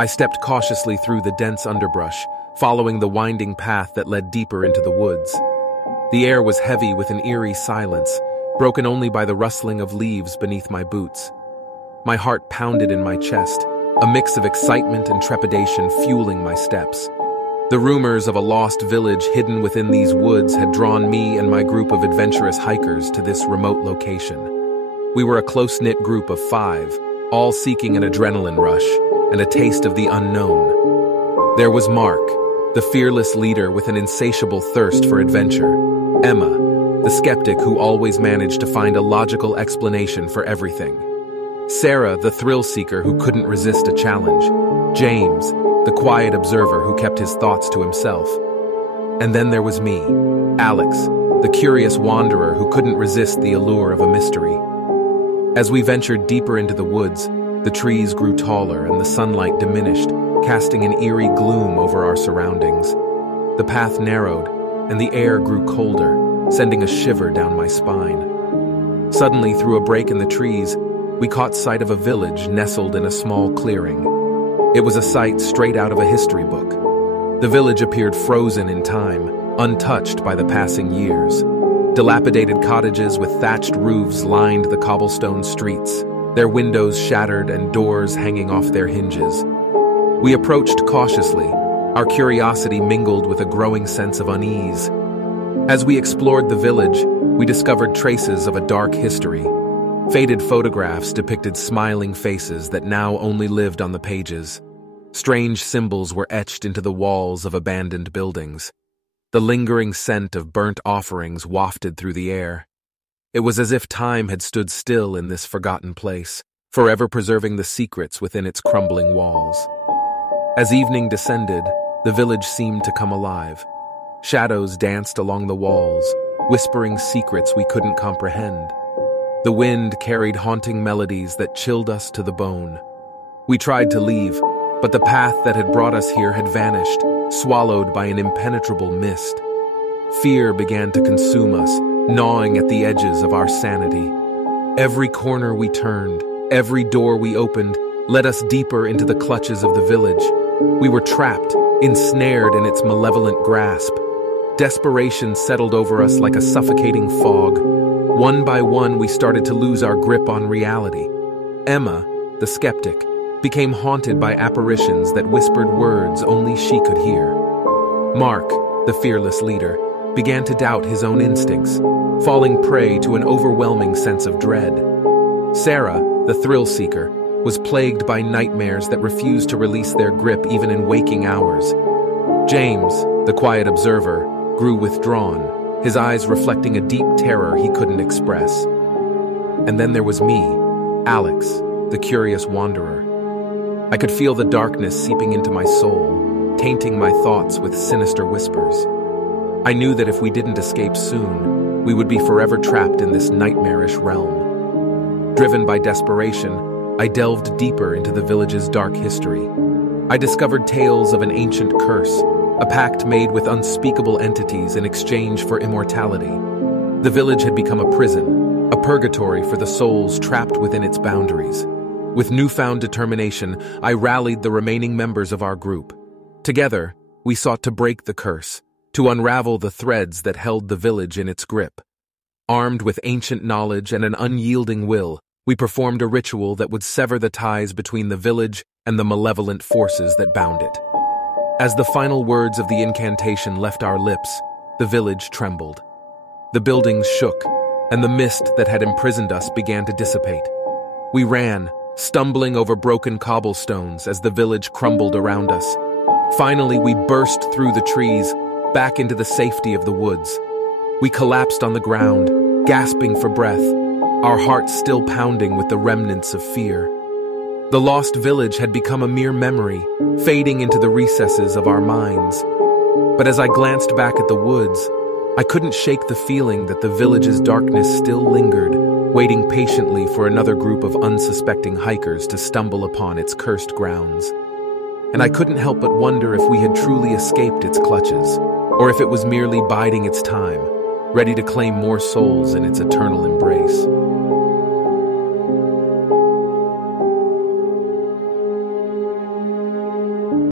I stepped cautiously through the dense underbrush, following the winding path that led deeper into the woods. The air was heavy with an eerie silence, broken only by the rustling of leaves beneath my boots. My heart pounded in my chest, a mix of excitement and trepidation fueling my steps. The rumors of a lost village hidden within these woods had drawn me and my group of adventurous hikers to this remote location. We were a close-knit group of 5, all seeking an adrenaline rush and a taste of the unknown. There was Mark, the fearless leader with an insatiable thirst for adventure. Emma, the skeptic who always managed to find a logical explanation for everything. Sarah, the thrill-seeker who couldn't resist a challenge. James, the quiet observer who kept his thoughts to himself. And then there was me, Alex, the curious wanderer who couldn't resist the allure of a mystery. As we ventured deeper into the woods, the trees grew taller and the sunlight diminished, casting an eerie gloom over our surroundings. The path narrowed, and the air grew colder, sending a shiver down my spine. Suddenly, through a break in the trees, we caught sight of a village nestled in a small clearing. It was a sight straight out of a history book. The village appeared frozen in time, untouched by the passing years. Dilapidated cottages with thatched roofs lined the cobblestone streets, their windows shattered and doors hanging off their hinges. We approached cautiously, our curiosity mingled with a growing sense of unease. As we explored the village, we discovered traces of a dark history. Faded photographs depicted smiling faces that now only lived on the pages. Strange symbols were etched into the walls of abandoned buildings. The lingering scent of burnt offerings wafted through the air. It was as if time had stood still in this forgotten place, forever preserving the secrets within its crumbling walls. As evening descended, the village seemed to come alive. Shadows danced along the walls, whispering secrets we couldn't comprehend. The wind carried haunting melodies that chilled us to the bone. We tried to leave, but the path that had brought us here had vanished, swallowed by an impenetrable mist. Fear began to consume us, gnawing at the edges of our sanity. Every corner we turned, every door we opened, led us deeper into the clutches of the village. We were trapped, ensnared in its malevolent grasp. Desperation settled over us like a suffocating fog. One by one, we started to lose our grip on reality. Emma, the skeptic, became haunted by apparitions that whispered words only she could hear. Mark, the fearless leader, began to doubt his own instincts, falling prey to an overwhelming sense of dread. Sarah, the thrill-seeker, was plagued by nightmares that refused to release their grip even in waking hours. James, the quiet observer, grew withdrawn, his eyes reflecting a deep terror he couldn't express. And then there was me, Alex, the curious wanderer. I could feel the darkness seeping into my soul, tainting my thoughts with sinister whispers. I knew that if we didn't escape soon, we would be forever trapped in this nightmarish realm. Driven by desperation, I delved deeper into the village's dark history. I discovered tales of an ancient curse, a pact made with unspeakable entities in exchange for immortality. The village had become a prison, a purgatory for the souls trapped within its boundaries. With newfound determination, I rallied the remaining members of our group. Together, we sought to break the curse, to unravel the threads that held the village in its grip. Armed with ancient knowledge and an unyielding will, we performed a ritual that would sever the ties between the village and the malevolent forces that bound it. As the final words of the incantation left our lips, the village trembled. The buildings shook, and the mist that had imprisoned us began to dissipate. We ran, stumbling over broken cobblestones as the village crumbled around us. Finally, we burst through the trees, back into the safety of the woods. We collapsed on the ground, gasping for breath, our hearts still pounding with the remnants of fear. The lost village had become a mere memory, fading into the recesses of our minds. But as I glanced back at the woods, I couldn't shake the feeling that the village's darkness still lingered, waiting patiently for another group of unsuspecting hikers to stumble upon its cursed grounds. And I couldn't help but wonder if we had truly escaped its clutches, or if it was merely biding its time, ready to claim more souls in its eternal embrace.